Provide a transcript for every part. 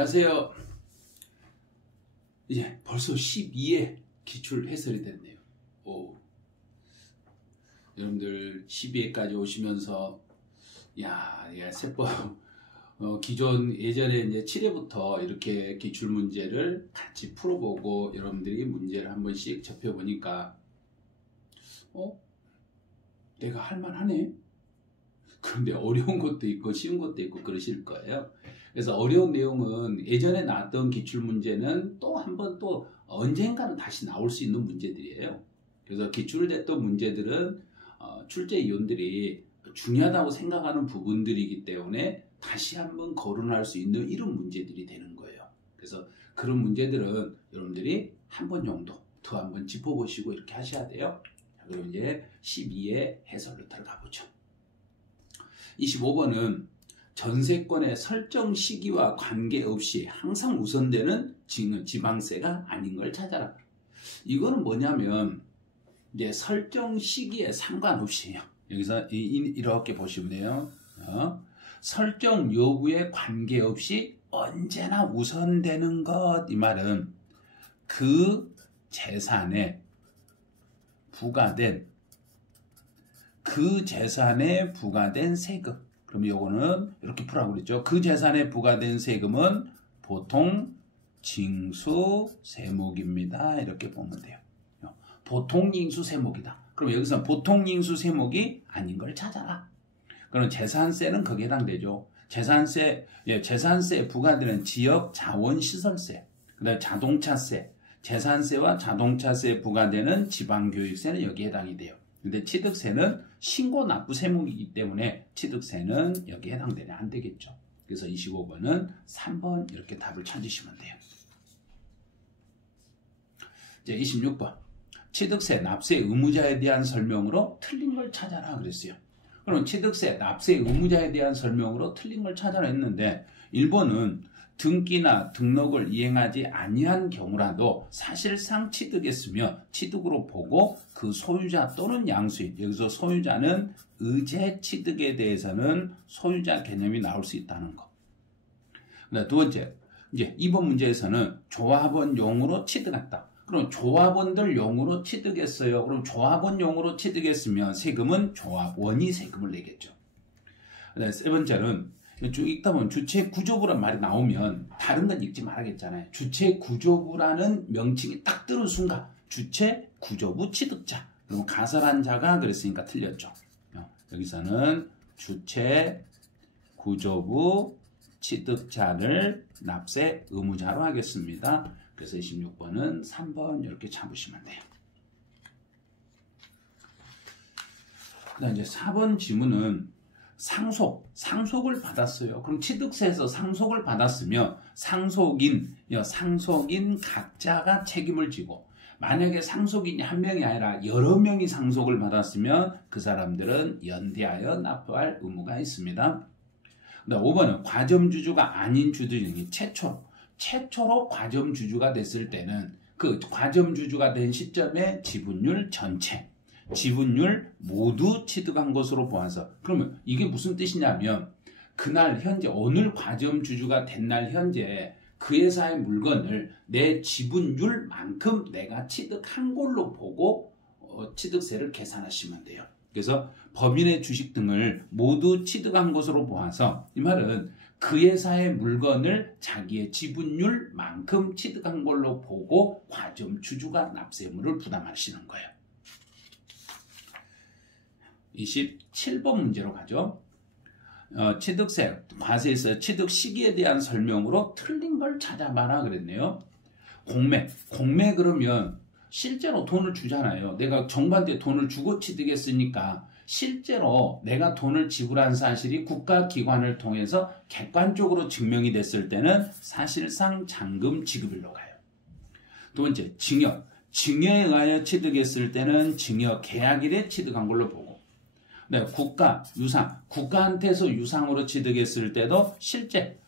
안녕하세요. 이제 벌써 12회 기출 해설이 됐네요. 여러분들 12회까지 오시면서 세법 기존 예전에 이제 7회부터 이렇게 기출 문제를 같이 풀어보고 여러분들이 문제를 한 번씩 접해보니까 내가 할만하네. 그런데 어려운 것도 있고 쉬운 것도 있고 그러실 거예요. 그래서 어려운 내용은 예전에 나왔던 기출문제는 또 한 번 또 언젠가는 다시 나올 수 있는 문제들이에요. 그래서 기출됐던 문제들은 출제위원들이 중요하다고 생각하는 부분들이기 때문에 다시 한번 거론할 수 있는 이런 문제들이 되는 거예요. 그래서 그런 문제들은 여러분들이 한 번 정도 더 한번 짚어보시고 이렇게 하셔야 돼요. 그리고 이제 12회 해설로 들어가 보죠. 25번은 전세권의 설정 시기와 관계없이 항상 우선되는 지방세가 아닌 걸 찾아라. 이거는 뭐냐면 이제 설정 시기에 상관없이요. 여기서 이렇게 보시면 돼요. 설정 여부에 관계없이 언제나 우선되는 것, 이 말은 그 재산에 부과된 세금. 그럼 요거는 이렇게 풀라고 그랬죠. 그 재산에 부과된 세금은 보통 징수세목입니다. 이렇게 보면 돼요. 보통 징수세목이다. 그럼 여기서 보통 징수세목이 아닌 걸 찾아라. 그럼 재산세는 거기에 해당되죠. 재산세에 부과되는 지역 자원시설세, 그다음에 자동차세, 재산세와 자동차세에 부과되는 지방교육세는 여기에 해당이 돼요. 근데 취득세는 신고 납부 세목이기 때문에 취득세는 여기에 해당되면 안 되겠죠. 그래서 25번은 3번 이렇게 답을 찾으시면 돼요. 이제 26번. 취득세 납세 의무자에 대한 설명으로 틀린 걸 찾아라 그랬어요. 그럼 취득세 납세 의무자에 대한 설명으로 틀린 걸 찾아라 했는데 1번은 등기나 등록을 이행하지 아니한 경우라도 사실상 취득했으며 취득으로 보고 그 소유자 또는 양수인, 여기서 소유자는 의제 취득에 대해서는 소유자 개념이 나올 수 있다는 거. 두 번째, 이제 2번 문제에서는 조합원용으로 취득했다. 그럼 조합원들용으로 취득했어요. 그럼 조합원용으로 취득했으면 세금은 조합원이 세금을 내겠죠. 세 번째는 쭉 읽다 보면 주체구조부란 말이 나오면 다른 건 읽지 말아야겠잖아요. 주체구조부라는 명칭이 딱 들은 순간 주체구조부 취득자, 그리고 가설한 자가 그랬으니까 틀렸죠. 여기서는 주체구조부 취득자를 납세 의무자로 하겠습니다. 그래서 26번은 3번 이렇게 잡으시면 돼요. 그다음 이제 4번 지문은 상속을 받았어요. 그럼 취득세에서 상속을 받았으면 상속인 각자가 책임을 지고, 만약에 상속인이 한 명이 아니라 여러 명이 상속을 받았으면 그 사람들은 연대하여 납부할 의무가 있습니다. 5번은 과점주주가 아닌 주주등이 최초로 과점주주가 됐을 때는 그 과점주주가 된 시점에 지분율 모두 취득한 것으로 보아서, 그러면 이게 무슨 뜻이냐면 그날 현재 오늘 과점주주가 된 날 현재 그 회사의 물건을 내 지분율만큼 내가 취득한 걸로 보고 취득세를 계산하시면 돼요. 그래서 법인의 주식 등을 모두 취득한 것으로 보아서, 이 말은 그 회사의 물건을 자기의 지분율만큼 취득한 걸로 보고 과점주주가 납세의무를 부담하시는 거예요. 27번 문제로 가죠. 취득세, 과세에서 취득 시기에 대한 설명으로 틀린 걸 찾아봐라 그랬네요. 공매 그러면 실제로 돈을 주잖아요. 내가 정부한테 돈을 주고 취득했으니까 실제로 내가 돈을 지불한 사실이 국가기관을 통해서 객관적으로 증명이 됐을 때는 사실상 잔금 지급일로 가요. 두 번째, 증여에 의하여 취득했을 때는 증여 계약일에 취득한 걸로 보고, 국가한테서 유상으로 취득했을 때도 실제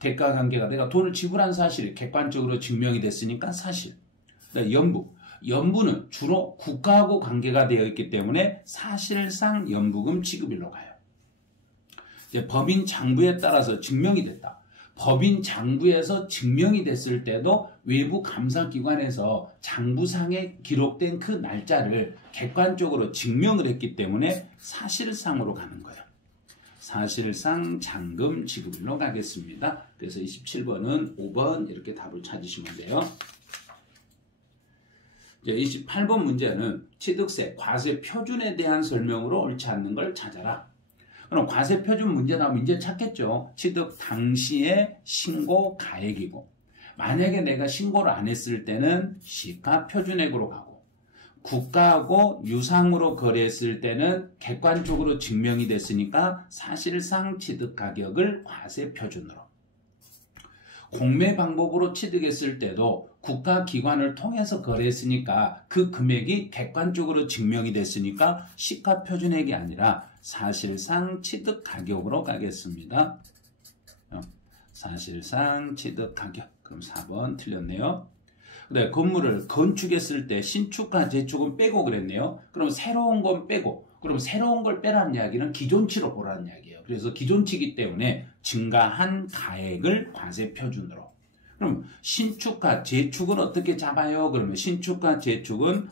대가 관계가 내가 돈을 지불한 사실이 객관적으로 증명이 됐으니까 사실. 연부는 주로 국가하고 관계가 되어 있기 때문에 사실상 연부금 지급일로 가요. 법인 장부에 따라서 증명이 됐다. 법인 장부에서 증명이 됐을 때도 외부 감사기관에서 장부상에 기록된 그 날짜를 객관적으로 증명을 했기 때문에 사실상으로 가는 거예요. 사실상 잔금 지급일로 가겠습니다. 그래서 27번은 5번 이렇게 답을 찾으시면 돼요. 28번 문제는 취득세, 과세 표준에 대한 설명으로 옳지 않는 걸 찾아라. 그럼 과세 표준 문제 나오면 이제 찾겠죠. 취득 당시의 신고 가액이고, 만약에 내가 신고를 안 했을 때는 시가 표준액으로 가고, 국가하고 유상으로 거래했을 때는 객관적으로 증명이 됐으니까 사실상 취득 가격을 과세 표준으로, 공매 방법으로 취득했을 때도 국가기관을 통해서 거래했으니까 그 금액이 객관적으로 증명이 됐으니까 시가 표준액이 아니라 사실상 취득 가격으로 가겠습니다. 사실상 취득 가격. 그럼 4번 틀렸네요. 네, 건물을 건축했을 때 신축과 재축은 빼고 그랬네요. 그럼 새로운 건 빼고, 그럼 새로운 걸 빼라는 이야기는 기존치로 보라는 이야기예요. 그래서 기존치이기 때문에 증가한 가액을 과세 표준으로. 그럼 신축과 재축은 어떻게 잡아요? 그러면 신축과 재축은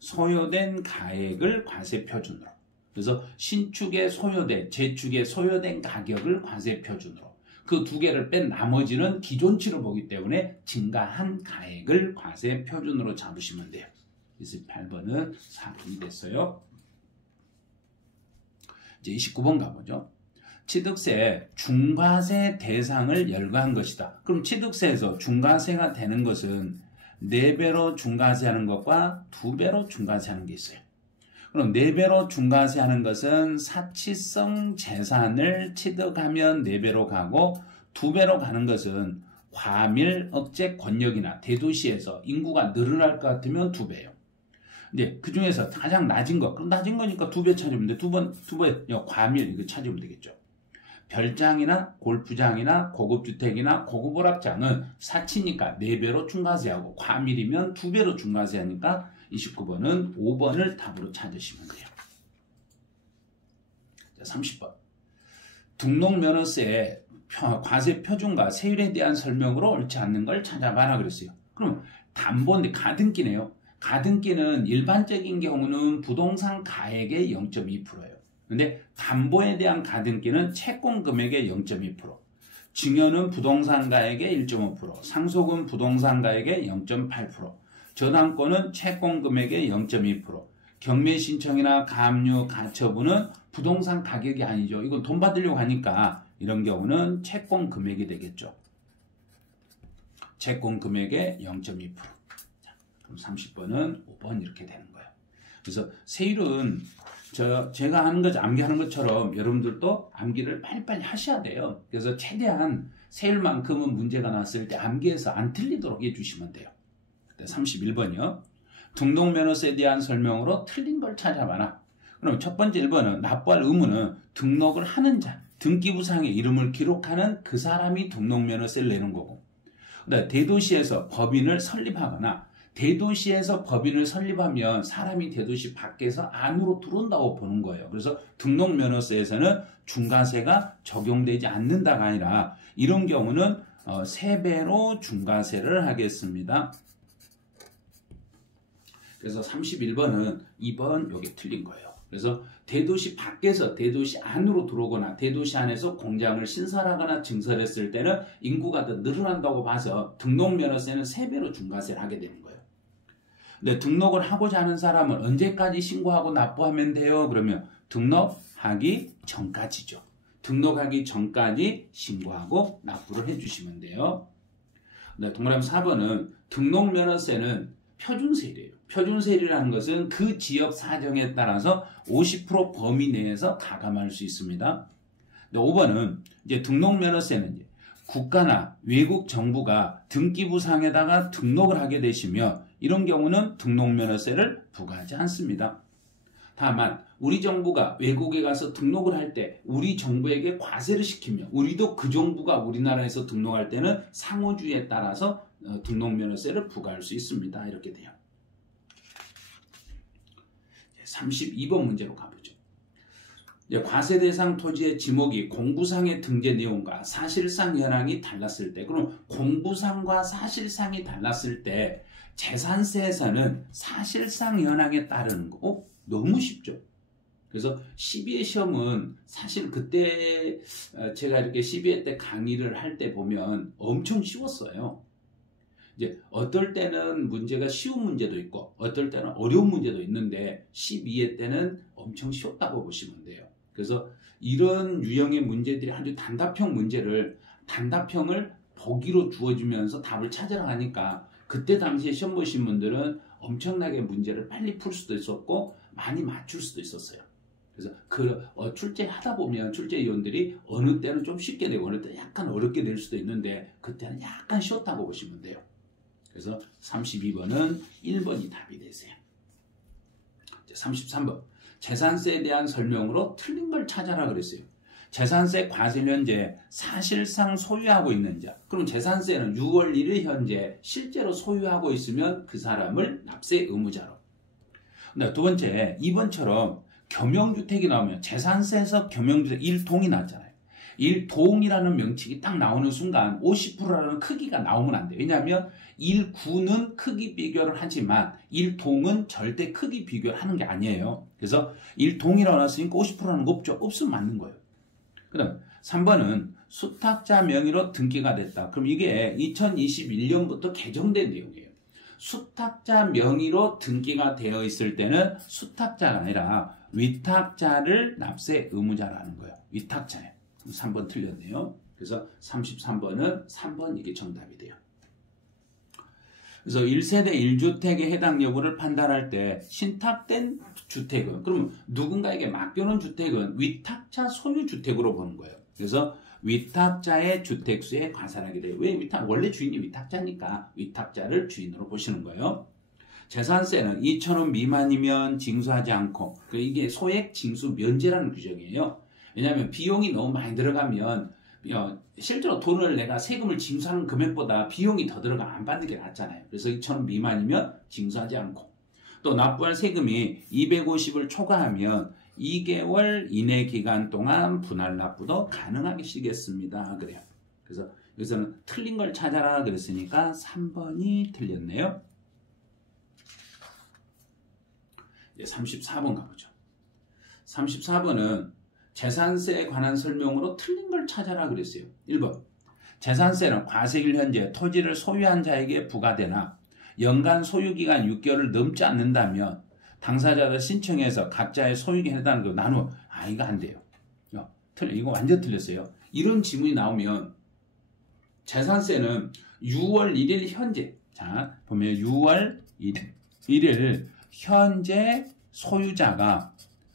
소요된 가액을 과세 표준으로. 그래서 신축에 소요된, 재축에 소요된 가격을 과세 표준으로. 그 두 개를 뺀 나머지는 기존치로 보기 때문에 증가한 가액을 과세 표준으로 잡으시면 돼요. 28번은 4번이 됐어요. 이제 29번 가보죠. 취득세 중과세 대상을 열거한 것이다. 그럼 취득세에서 중과세가 되는 것은 4배로 중과세하는 것과 2배로 중과세하는 게 있어요. 그럼 4배로 중과세하는 것은 사치성 재산을 취득하면 4배로 가고, 2배로 가는 것은 과밀 억제 권역이나 대도시에서 인구가 늘어날 것 같으면 2배예요. 이제 그 중에서 가장 낮은 거, 그럼 낮은 거니까 2배 찾으면 돼. 2배 과밀 이거 찾으면 되겠죠. 별장이나 골프장이나 고급주택이나 고급오락장은 사치니까 4배로 중과세하고, 과밀이면 2배로 중과세하니까 29번은 5번을 답으로 찾으시면 돼요. 자, 30번. 등록면허세의 과세 표준과 세율에 대한 설명으로 옳지 않는 걸 찾아봐라 그랬어요. 그럼 담보인데 가등기네요. 가등기는 일반적인 경우는 부동산 가액의 0.2%예요. 근데 담보에 대한 가등기는 채권 금액의 0.2%, 증여는 부동산 가액의 1.5%, 상속은 부동산 가액의 0.8%, 저당권은 채권 금액의 0.2%, 경매 신청이나 가압류, 가처분은 부동산 가격이 아니죠. 이건 돈 받으려고 하니까 이런 경우는 채권 금액이 되겠죠. 채권 금액의 0.2%. 자, 그럼 30번은 5번 이렇게 되는 거예요. 그래서 세율은 제가 하는 거 암기하는 것처럼 여러분들도 암기를 빨리빨리 하셔야 돼요. 그래서 최대한 세율만큼은 문제가 났을 때 암기해서 안 틀리도록 해주시면 돼요. 31번이요. 등록면허세에 대한 설명으로 틀린 걸 찾아봐라. 그럼 첫 번째 1번은 납부할 의무는 등록을 하는 자, 등기부상에 이름을 기록하는 그 사람이 등록면허세를 내는 거고, 대도시에서 법인을 설립하거나, 대도시에서 법인을 설립하면 사람이 대도시 밖에서 안으로 들어온다고 보는 거예요. 그래서 등록면허세에서는 중과세가 적용되지 않는다가 아니라 이런 경우는 3배로 중과세를 하겠습니다. 그래서 31번은 2번 요게 틀린 거예요. 그래서 대도시 밖에서 대도시 안으로 들어오거나 대도시 안에서 공장을 신설하거나 증설했을 때는 인구가 더 늘어난다고 봐서 등록면허세는 3배로 중과세를 하게 되는 거예요. 근데 등록을 하고자 하는 사람은 언제까지 신고하고 납부하면 돼요? 그러면 등록하기 전까지죠. 등록하기 전까지 신고하고 납부를 해주시면 돼요. 동그라미 4번은 등록면허세는 표준세율이에요. 표준세율이라는 것은 그 지역 사정에 따라서 50% 범위 내에서 가감할 수 있습니다. 5번은 이제 등록면허세는 이제 국가나 외국 정부가 등기부상에다가 등록을 하게 되시면 이런 경우는 등록면허세를 부과하지 않습니다. 다만 우리 정부가 외국에 가서 등록을 할 때 우리 정부에게 과세를 시키면 우리도 그 정부가 우리나라에서 등록할 때는 상호주의에 따라서 등록면허세를 부과할 수 있습니다. 이렇게 돼요. 32번 문제로 가보죠. 과세 대상 토지의 지목이 공부상의 등재 내용과 사실상 현황이 달랐을 때, 그럼 공부상과 사실상이 달랐을 때 재산세에서는 사실상 현황에 따르는 거 너무 쉽죠. 그래서 12회 시험은 사실 그때 제가 이렇게 12회 때 강의를 할 때 보면 엄청 쉬웠어요. 이제 어떨 때는 문제가 쉬운 문제도 있고 어떨 때는 어려운 문제도 있는데 12회 때는 엄청 쉬웠다고 보시면 돼요. 그래서 이런 유형의 문제들이 아주 단답형을 보기로 주어지면서 답을 찾으러 가니까 그때 당시에 시험 보신 분들은 엄청나게 문제를 빨리 풀 수도 있었고 많이 맞출 수도 있었어요. 그래서 출제하다 보면 출제위원들이 어느 때는 좀 쉽게 내고 어느 때는 약간 어렵게 낼 수도 있는데 그때는 약간 쉬웠다고 보시면 돼요. 그래서 32번은 1번이 답이 되세요. 33번. 재산세에 대한 설명으로 틀린 걸 찾아라 그랬어요. 재산세 과세를 현재 사실상 소유하고 있는 자. 그럼 재산세는 6월 1일 현재 실제로 소유하고 있으면 그 사람을 납세 의무자로. 두 번째, 2번처럼 겸용주택이 나오면 재산세에서 겸용주택 1동이 나왔잖아요. 1동이라는 명칭이 딱 나오는 순간 50%라는 크기가 나오면 안 돼요. 왜냐하면 1구는 크기 비교를 하지만 1동은 절대 크기 비교를 하는 게 아니에요. 그래서 1동이라고 나왔으니까 50%라는 거 없죠. 없으면 맞는 거예요. 그 다음 3번은 수탁자 명의로 등기가 됐다. 그럼 이게 2021년부터 개정된 내용이에요. 수탁자 명의로 등기가 되어 있을 때는 수탁자가 아니라 위탁자를 납세 의무자라는 거예요. 위탁자예요. 3번 틀렸네요. 그래서 33번은 3번 이게 정답이 돼요. 그래서 1세대 1주택의 해당 여부를 판단할 때 신탁된 주택은, 그러면 누군가에게 맡겨놓은 주택은 위탁자 소유 주택으로 보는 거예요. 그래서 위탁자의 주택수에 과세하게 돼요. 왜 원래 주인이 위탁자니까 위탁자를 주인으로 보시는 거예요. 재산세는 2,000원 미만이면 징수하지 않고, 이게 소액 징수 면제라는 규정이에요. 왜냐하면 비용이 너무 많이 들어가면 실제로 돈을 내가 세금을 징수하는 금액보다 비용이 더 들어가면 안 받는 게 낫잖아요. 그래서 2,000원 미만이면 징수하지 않고, 또 납부할 세금이 250을 초과하면 2개월 이내 기간 동안 분할 납부도 가능하게 시겠습니다. 그래요. 그래서 여기서는 틀린 걸 찾아라 그랬으니까 3번이 틀렸네요. 이제 34번 가보죠. 34번은 재산세에 관한 설명으로 틀린 걸 찾아라 그랬어요. 1번. 재산세는 과세일 현재 토지를 소유한 자에게 부과되나 연간 소유기간 6개월을 넘지 않는다면 당사자가 신청해서 각자의 소유기간에 해당하는 거 나누어. 이거 안 돼요. 이거 완전 틀렸어요. 이런 지문이 나오면 재산세는 6월 1일 현재, 자 보면 6월 1일 현재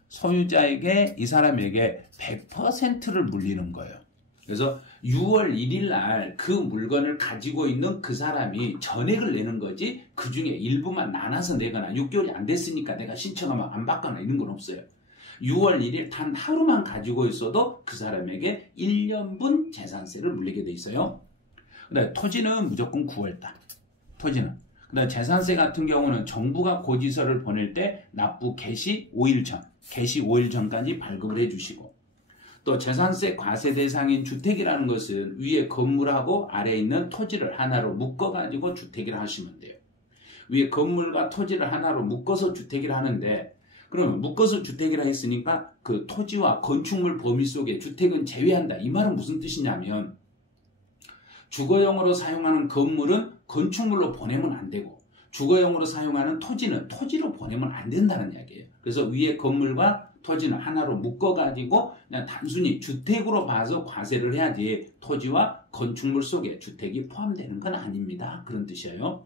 소유자에게 이 사람에게 100%를 물리는 거예요. 그래서 6월 1일 날 그 물건을 가지고 있는 그 사람이 전액을 내는 거지 그 중에 일부만 나눠서 내거나 6개월이 안 됐으니까 내가 신청하면 안 받거나 이런 건 없어요. 6월 1일 단 하루만 가지고 있어도 그 사람에게 1년분 재산세를 물리게 돼 있어요. 그다음에 토지는 무조건 9월달. 토지는. 그다음에 재산세 같은 경우는 정부가 고지서를 보낼 때 납부 개시 5일 전, 개시 5일 전까지 발급을 해주시고, 또 재산세 과세 대상인 주택이라는 것은 위에 건물하고 아래에 있는 토지를 하나로 묶어가지고 주택이라 하시면 돼요. 위에 건물과 토지를 하나로 묶어서 주택이라 하는데, 그러면 묶어서 주택이라 했으니까 그 토지와 건축물 범위 속에 주택은 제외한다. 이 말은 무슨 뜻이냐면 주거용으로 사용하는 건물은 건축물로 보내면 안 되고 주거용으로 사용하는 토지는 토지로 보내면 안 된다는 이야기예요. 그래서 위에 건물과 토지는 하나로 묶어가지고 그냥 단순히 주택으로 봐서 과세를 해야지 토지와 건축물 속에 주택이 포함되는 건 아닙니다. 그런 뜻이에요.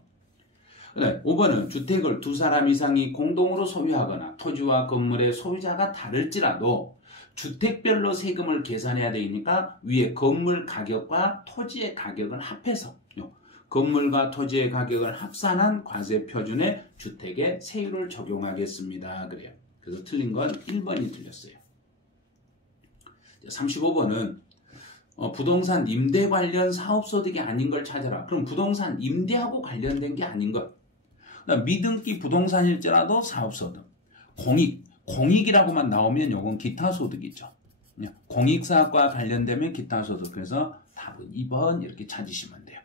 5번은 주택을 두 사람 이상이 공동으로 소유하거나 토지와 건물의 소유자가 다를지라도 주택별로 세금을 계산해야 되니까 위에 건물 가격과 토지의 가격을 합해서 건물과 토지의 가격을 합산한 과세 표준의 주택에 세율을 적용하겠습니다. 그래요. 그래서 틀린 건 1번이 틀렸어요. 35번은 부동산 임대 관련 사업소득이 아닌 걸 찾아라. 그럼 부동산 임대하고 관련된 게 아닌 것. 미등기 부동산일지라도 사업소득, 공익이라고만 나오면 요건 기타소득이죠. 공익사업과 관련되면 기타소득. 그래서 답은 2번 이렇게 찾으시면 돼요.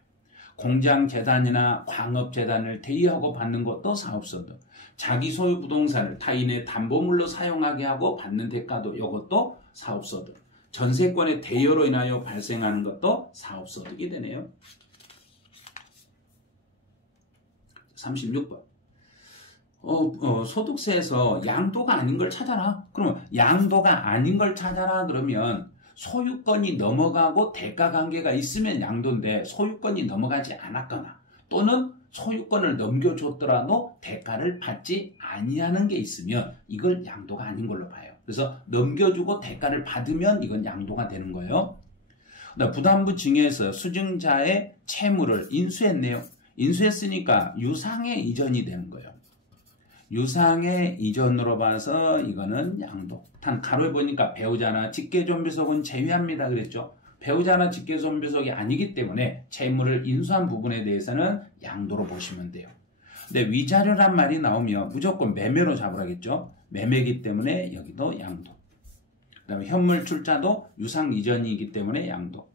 공장재단이나 광업재단을 대여하고 받는 것도 사업소득. 자기 소유 부동산을 타인의 담보물로 사용하게 하고 받는 대가도 이것도 사업소득. 전세권의 대여로 인하여 발생하는 것도 사업소득이 되네요. 36번. 소득세에서 양도가 아닌 걸 찾아라. 그러면 양도가 아닌 걸 찾아라 그러면 소유권이 넘어가고 대가 관계가 있으면 양도인데 소유권이 넘어가지 않았거나 또는 소유권을 넘겨줬더라도 대가를 받지 아니하는 게 있으면 이걸 양도가 아닌 걸로 봐요. 그래서 넘겨주고 대가를 받으면 이건 양도가 되는 거예요. 부담부 증여에서 수증자의 채무를 인수했네요. 인수했으니까 유상의 이전이 되는 거예요. 유상의 이전으로 봐서 이거는 양도. 단 가로에 보니까 배우자나 직계존비속은 제외합니다 그랬죠. 배우자나 직계존비속이 아니기 때문에 채무를 인수한 부분에 대해서는 양도로 보시면 돼요. 근데 위자료란 말이 나오면 무조건 매매로 잡으라겠죠. 매매이기 때문에 여기도 양도. 그 다음에 현물 출자도 유상 이전이기 때문에 양도.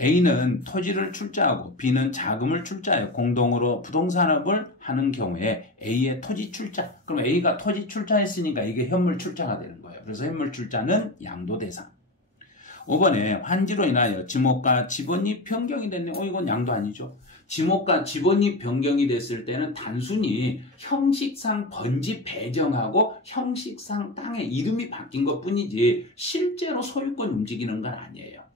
A는 토지를 출자하고 B는 자금을 출자해 공동으로 부동산업을 하는 경우에 A의 토지 출자. 그럼 A가 토지 출자했으니까 이게 현물 출자가 되는 거예요. 그래서 현물 출자는 양도 대상. 5번에 환지로 인하여 지목과 지번이 변경이 됐네요. 이건 양도 아니죠. 지목과 지번이 변경이 됐을 때는 단순히 형식상 번지 배정하고 형식상 땅의 이름이 바뀐 것 뿐이지 실제로 소유권 움직이는 건 아니에요.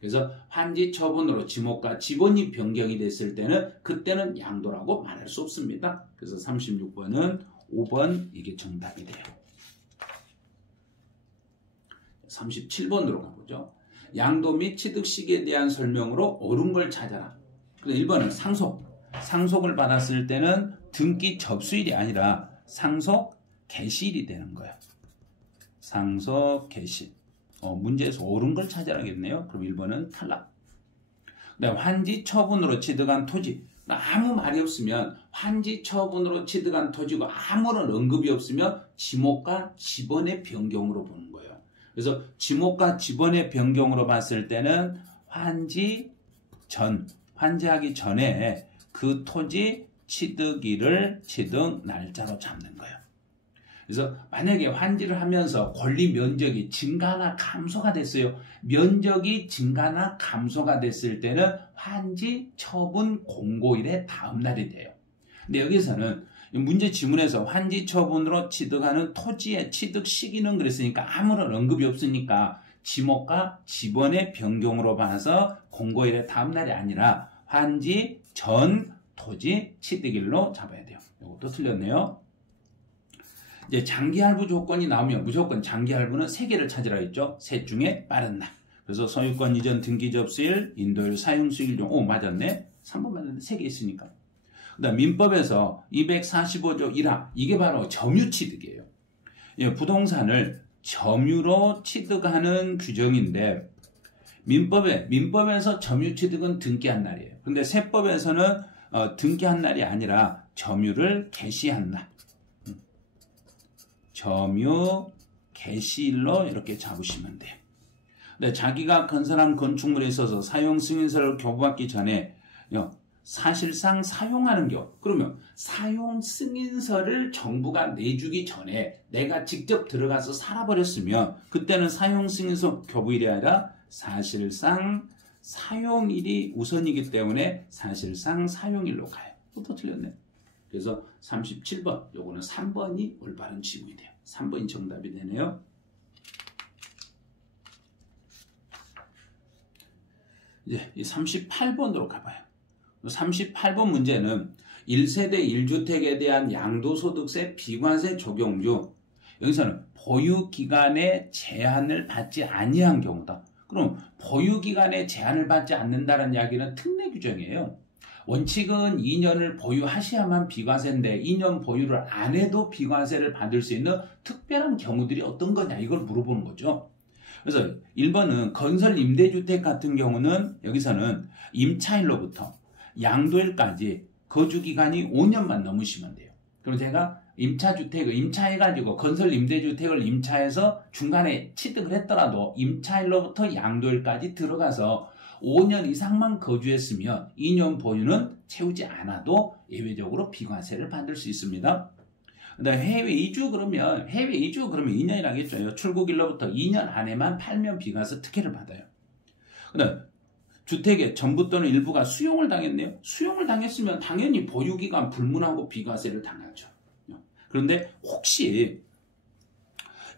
그래서 환지 처분으로 지목과 지번이 변경이 됐을 때는 그때는 양도라고 말할 수 없습니다. 그래서 36번은 5번 이게 정답이 돼요. 37번으로 가보죠. 양도 및 취득식에 대한 설명으로 옳은 걸 찾아라. 그래서 1번은 상속. 상속을 받았을 때는 등기 접수일이 아니라 상속 개시일이 되는 거예요. 상속 개시. 문제에서 옳은 걸 찾아야겠네요. 그럼 1번은 탈락. 그다음 환지 처분으로 취득한 토지. 아무 말이 없으면 환지 처분으로 취득한 토지고 아무런 언급이 없으면 지목과 지번의 변경으로 보는 거예요. 그래서 지목과 지번의 변경으로 봤을 때는 환지하기 전에 그 토지 취득일을 취득 날짜로 잡는 거예요. 그래서 만약에 환지를 하면서 권리 면적이 증가나 감소가 됐어요. 면적이 증가나 감소가 됐을 때는 환지 처분 공고일의 다음 날이 돼요. 근데 여기서는 문제 지문에서 환지 처분으로 취득하는 토지의 취득 시기는 그랬으니까 아무런 언급이 없으니까 지목과 지번의 변경으로 봐서 공고일의 다음 날이 아니라 환지 전 토지 취득일로 잡아야 돼요. 이것도 틀렸네요. 이제 장기할부 조건이 나오면 무조건 장기할부는 3개를 찾으라 했죠. 셋 중에 빠른 날. 그래서 소유권 이전 등기 접수일, 인도일, 사용수익일 중 맞았네. 3번 맞았는데 3개 있으니까. 그다음 민법에서 245조 1하 이게 바로 점유 취득이에요. 부동산을 점유로 취득하는 규정인데 민법에서 점유 취득은 등기한 날이에요. 근데 세법에서는 등기한 날이 아니라 점유를 개시한 날. 점유 개시일로 이렇게 잡으시면 돼요. 근데 자기가 건설한 건축물에 있어서 사용 승인서를 교부받기 전에 사실상 사용하는 경우 그러면 사용 승인서를 정부가 내주기 전에 내가 직접 들어가서 살아버렸으면 그때는 사용 승인서 교부일이 아니라 사실상 사용일이 우선이기 때문에 사실상 사용일로 가요. 또 틀렸네. 그래서 37번 요거는 3번이 올바른 지문이 돼요. 3번이 정답이 되네요. 이제 38번으로 가봐요. 38번 문제는 1세대 1주택에 대한 양도소득세 비과세 적용 중 여기서는 보유기간에 제한을 받지 아니한 경우다. 그럼 보유기간에 제한을 받지 않는다는 이야기는 특례 규정이에요. 원칙은 2년을 보유하셔야만 비과세인데 2년 보유를 안 해도 비과세를 받을 수 있는 특별한 경우들이 어떤 거냐 이걸 물어보는 거죠. 그래서 1번은 건설 임대주택 같은 경우는 여기서는 임차일로부터 양도일까지 거주기간이 5년만 넘으시면 돼요. 그럼 제가 임차주택을 임차해가지고 건설 임대주택을 임차해서 중간에 취득을 했더라도 임차일로부터 양도일까지 들어가서 5년 이상만 거주했으면 2년 보유는 채우지 않아도 예외적으로 비과세를 받을 수 있습니다. 해외 이주 그러면 2년이라겠죠. 출국일로부터 2년 안에만 팔면 비과세 특혜를 받아요. 주택의 전부 또는 일부가 수용을 당했네요. 수용을 당했으면 당연히 보유기간 불문하고 비과세를 당하죠. 그런데 혹시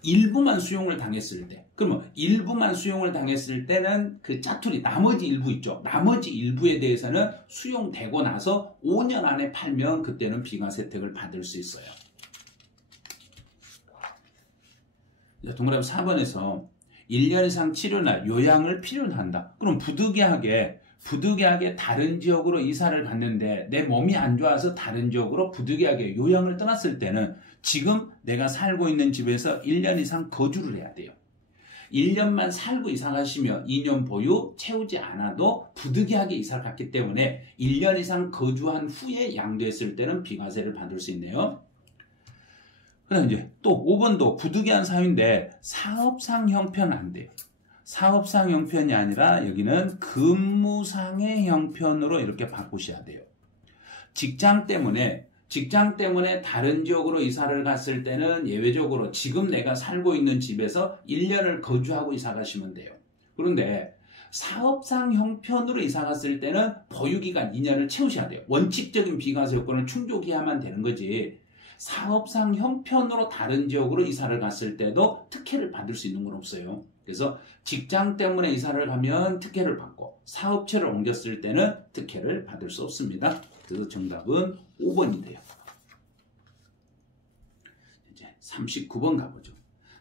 일부만 수용을 당했을 때, 그러면 일부만 수용을 당했을 때는 그 짜투리 나머지 일부 있죠. 나머지 일부에 대해서는 수용되고 나서 5년 안에 팔면 그때는 비과세 혜택을 받을 수 있어요. 동그라미 4번에서 1년 이상 치료나 요양을 필요로 한다. 그럼 부득이하게 다른 지역으로 이사를 갔는데 내 몸이 안 좋아서 다른 지역으로 부득이하게 요양을 떠났을 때는 지금 내가 살고 있는 집에서 1년 이상 거주를 해야 돼요. 1년만 살고 이사 가시면 2년 보유 채우지 않아도 부득이하게 이사를 갔기 때문에 1년 이상 거주한 후에 양도했을 때는 비과세를 받을 수 있네요. 그다음 이제 또 5번도 부득이한 사유인데 사업상 형편은 안 돼요. 사업상 형편이 아니라 여기는 근무상의 형편으로 이렇게 바꾸셔야 돼요. 직장 때문에 다른 지역으로 이사를 갔을 때는 예외적으로 지금 내가 살고 있는 집에서 1년을 거주하고 이사 가시면 돼요. 그런데 사업상 형편으로 이사 갔을 때는 보유기간 2년을 채우셔야 돼요. 원칙적인 비과세 요건을 충족해야만 되는 거지. 사업상 형편으로 다른 지역으로 이사를 갔을 때도 특혜를 받을 수 있는 건 없어요. 그래서 직장 때문에 이사를 가면 특혜를 받고 사업체를 옮겼을 때는 특혜를 받을 수 없습니다. 그래서 정답은 5번이 돼요. 이제 39번 가보죠.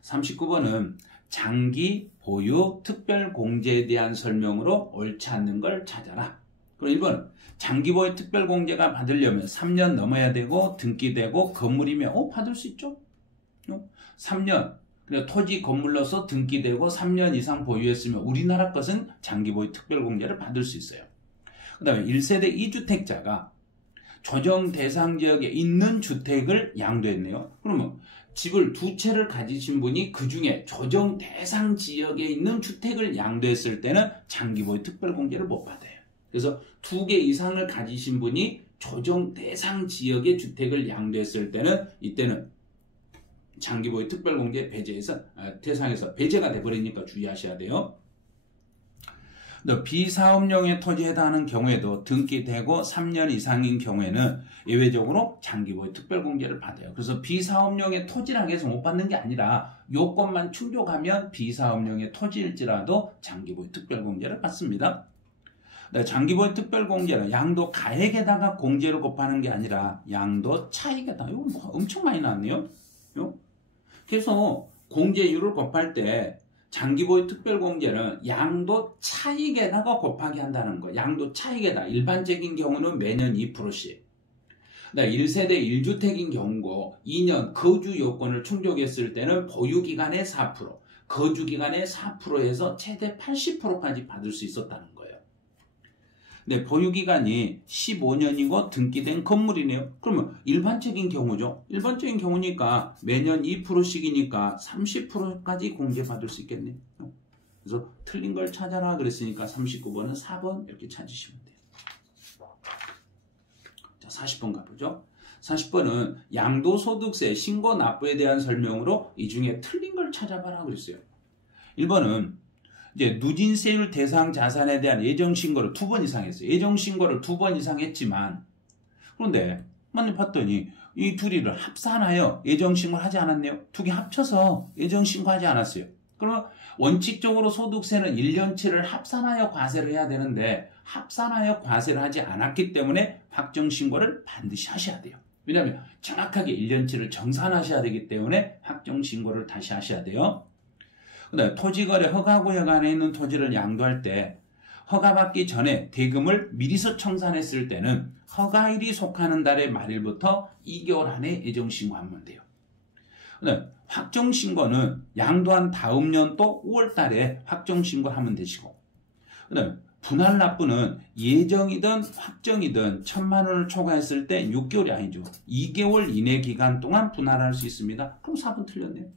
39번은 장기 보유 특별공제에 대한 설명으로 옳지 않는 걸 찾아라. 그럼 1번은 장기 보유 특별공제가 받으려면 3년 넘어야 되고 등기되고 건물이면 받을 수 있죠. 3년 토지 건물로서 등기되고 3년 이상 보유했으면 우리나라 것은 장기 보유 특별공제를 받을 수 있어요. 그 다음에 1세대 2주택자가 조정 대상 지역에 있는 주택을 양도했네요. 그러면 집을 2채를 가지신 분이 그 중에 조정 대상 지역에 있는 주택을 양도했을 때는 장기 보유 특별공제를 못 받아요. 그래서 2개 이상을 가지신 분이 조정 대상 지역의 주택을 양도했을 때는 이때는 장기 보유 특별공제 대상에서 배제가 돼버리니까 주의하셔야 돼요. 비사업용의 토지에 해당하는 경우에도 등기되고 3년 이상인 경우에는 예외적으로 장기 보유 특별공제를 받아요. 그래서 비사업용의 토지라고 해서 못 받는 게 아니라 요건만 충족하면 비사업용의 토지일지라도 장기 보유 특별공제를 받습니다. 장기 보유 특별공제는 양도 가액에다가 공제를 곱하는 게 아니라 양도 차익에다가, 이거 뭐 엄청 많이 나왔네요. 그래서 공제율을 곱할 때 장기 보유 특별공제는 양도 차익에다가 곱하기 한다는 거. 양도 차익에다. 일반적인 경우는 매년 2%씩. 1세대 1주택인 경우고 2년 거주 요건을 충족했을 때는 보유기간의 4%, 거주기간의 4%에서 최대 80%까지 받을 수 있었다는 거예요. 네, 보유기간이 15년이고 등기된 건물이네요. 그러면 일반적인 경우죠. 일반적인 경우니까 매년 2%씩이니까 30%까지 공제받을 수 있겠네요. 그래서 틀린 걸 찾아라 그랬으니까 39번은 4번 이렇게 찾으시면 돼요. 자, 40번 가보죠. 40번은 양도소득세 신고 납부에 대한 설명으로 이 중에 틀린 걸 찾아봐라 그랬어요. 1번은 이제 누진세율 대상 자산에 대한 예정신고를 2번 이상 했어요. 예정신고를 2번 이상 했지만, 그런데 만약 봤더니 이 둘이를 합산하여 예정신고를 하지 않았네요. 2개 합쳐서 예정신고하지 않았어요. 그러면 원칙적으로 소득세는 1년치를 합산하여 과세를 해야 되는데 합산하여 과세를 하지 않았기 때문에 확정신고를 반드시 하셔야 돼요. 왜냐하면 정확하게 1년치를 정산하셔야 되기 때문에 확정신고를 다시 하셔야 돼요. 그다음에 토지거래 허가구역 안에 있는 토지를 양도할 때 허가받기 전에 대금을 미리서 청산했을 때는 허가일이 속하는 달의 말일부터 2개월 안에 예정신고하면 돼요. 그다음에 확정신고는 양도한 다음 년도 5월 달에 확정신고하면 되시고, 그다음에 분할 납부는 예정이든 확정이든 1,000만 원을 초과했을 때 6개월이 아니죠. 2개월 이내 기간 동안 분할할 수 있습니다. 그럼 4번 틀렸네요.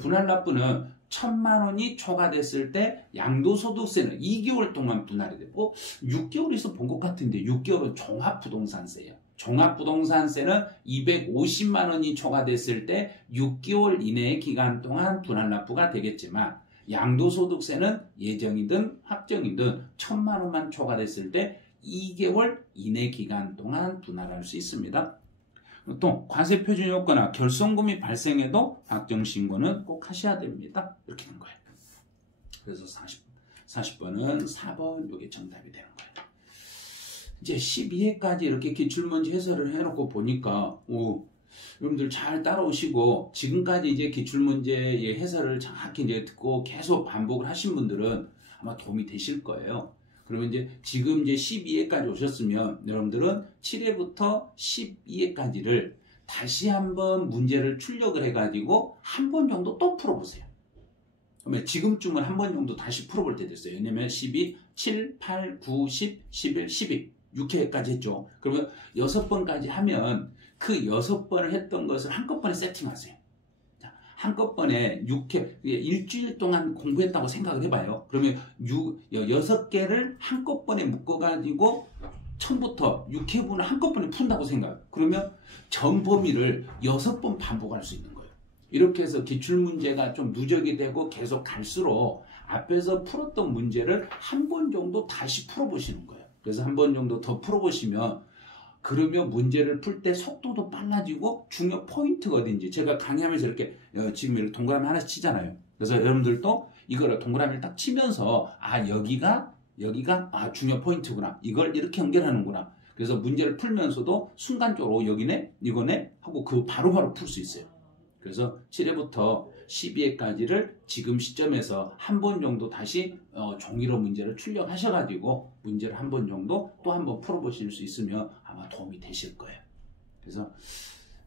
분할 납부는 1,000만 원이 초과됐을 때 양도소득세는 2개월 동안 분할이 되고 6개월에서 본 것 같은데 6개월은 종합부동산세예요. 종합부동산세는 250만 원이 초과됐을 때 6개월 이내의 기간 동안 분할 납부가 되겠지만 양도소득세는 예정이든 확정이든 1,000만 원만 초과됐을 때 2개월 이내 기간 동안 분할할 수 있습니다. 또 과세 표준 요건이나 결손금이 발생해도 확정신고는 꼭 하셔야 됩니다. 이렇게 된 거예요. 그래서 40번은 4번 이게 정답이 되는 거예요. 이제 12회까지 이렇게 기출문제 해설을 해놓고 보니까 여러분들 잘 따라오시고 지금까지 이제 기출문제의 해설을 정확히 이제 듣고 계속 반복을 하신 분들은 아마 도움이 되실 거예요. 그러면 이제 지금 이제 12회까지 오셨으면 여러분들은 7회부터 12회까지를 다시 한번 문제를 출력을 해가지고 한 번 정도 또 풀어보세요. 그러면 지금쯤은 한 번 정도 다시 풀어볼 때 됐어요. 왜냐면 12, 7, 8, 9, 10, 11, 12 6회까지 했죠. 그러면 6번까지 하면 그 6번을 했던 것을 한꺼번에 세팅하세요. 자, 한꺼번에 6회, 일주일 동안 공부했다고 생각을 해봐요. 그러면 6개를 한꺼번에 묶어가지고 처음부터 6회분을 한꺼번에 푼다고 생각해요. 그러면 전 범위를 6번 반복할 수 있는 거예요. 이렇게 해서 기출문제가 좀 누적이 되고 계속 갈수록 앞에서 풀었던 문제를 한 번 정도 다시 풀어보시는 거예요. 그래서 한 번 정도 더 풀어보시면 그러면 문제를 풀 때 속도도 빨라지고 중요 포인트가 어딘지 제가 강의하면서 이렇게 지금 이렇게 동그라미 하나씩 치잖아요. 그래서 여러분들도 이거를 동그라미를 딱 치면서 여기가 중요 포인트구나. 이걸 이렇게 연결하는구나. 그래서 문제를 풀면서도 순간적으로 여기네 이거네 하고 그 바로바로 풀 수 있어요. 그래서 7회부터 12회까지를 지금 시점에서 한 번 정도 다시 종이로 문제를 출력하셔가지고 문제를 한 번 정도 또 한 번 풀어보실 수 있으면 아마 도움이 되실 거예요. 그래서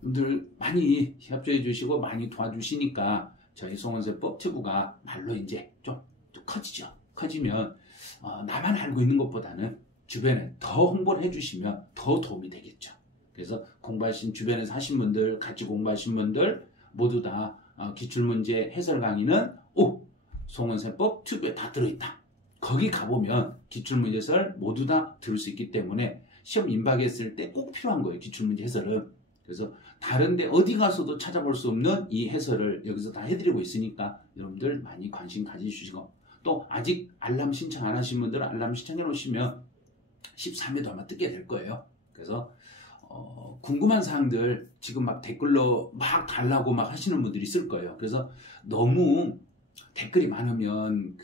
여러분들 많이 협조해 주시고 많이 도와주시니까 저희 송원세법 튜브가 말로 이제 좀 커지죠. 커지면 나만 알고 있는 것보다는 주변에 더 홍보를 해주시면 더 도움이 되겠죠. 그래서 공부하신 주변에서 하신 분들, 같이 공부하신 분들 모두 다 기출문제 해설 강의는 송원세법 튜브에 다 들어있다. 거기 가보면 기출문제 해설 모두 다 들을 수 있기 때문에 시험 임박했을 때 꼭 필요한 거예요. 기출문제 해설은. 그래서 다른데 어디 가서도 찾아볼 수 없는 이 해설을 여기서 다 해드리고 있으니까 여러분들 많이 관심 가져주시고 또 아직 알람 신청 안 하신 분들은 알람 신청해 놓으시면 13회도 아마 뜨게 될 거예요. 그래서 궁금한 사항들 지금 막 댓글로 막 달라고 막 하시는 분들이 있을 거예요. 그래서 너무 댓글이 많으면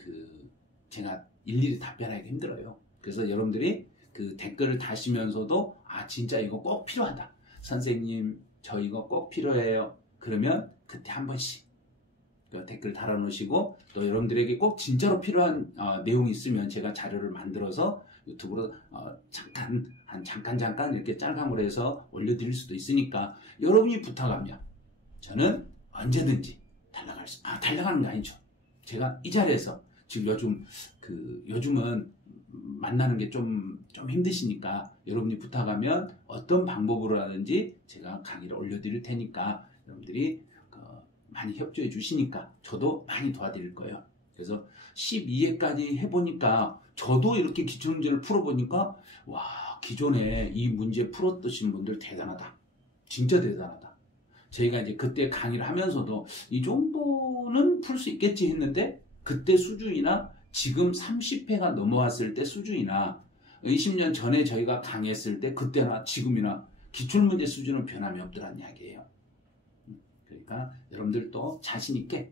제가 일일이 답변하기 힘들어요. 그래서 여러분들이 그 댓글을 다시면서도 진짜 이거 꼭 필요하다. 선생님 저 이거 꼭 필요해요. 그러면 그때 한 번씩 댓글 달아놓으시고 또 여러분들에게 꼭 진짜로 필요한 내용이 있으면 제가 자료를 만들어서 유튜브로 잠깐 이렇게 짤감으로 해서 올려드릴 수도 있으니까 여러분이 부탁하면 저는 언제든지 달려가는 게 아니죠. 제가 이 자리에서 지금 요즘은 만나는 게 좀 힘드시니까 여러분이 부탁하면 어떤 방법으로라든지 제가 강의를 올려드릴 테니까 여러분들이 많이 협조해 주시니까 저도 많이 도와드릴 거예요. 그래서 12회까지 해보니까 저도 이렇게 기출문제를 풀어보니까 와, 기존에 이 문제 풀었던 분들 대단하다. 진짜 대단하다. 저희가 이제 그때 강의를 하면서도 이 정도는 풀 수 있겠지 했는데 그때 수준이나 지금 30회가 넘어왔을 때 수준이나 20년 전에 저희가 강의했을 때 그때나 지금이나 기출문제 수준은 변함이 없더란 이야기예요. 그러니까 여러분들도 자신 있게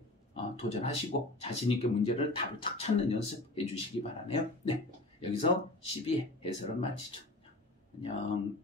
도전하시고 자신 있게 문제를 답을 탁 찾는 연습 해주시기 바라네요. 네, 여기서 12회 해설은 마치죠. 안녕.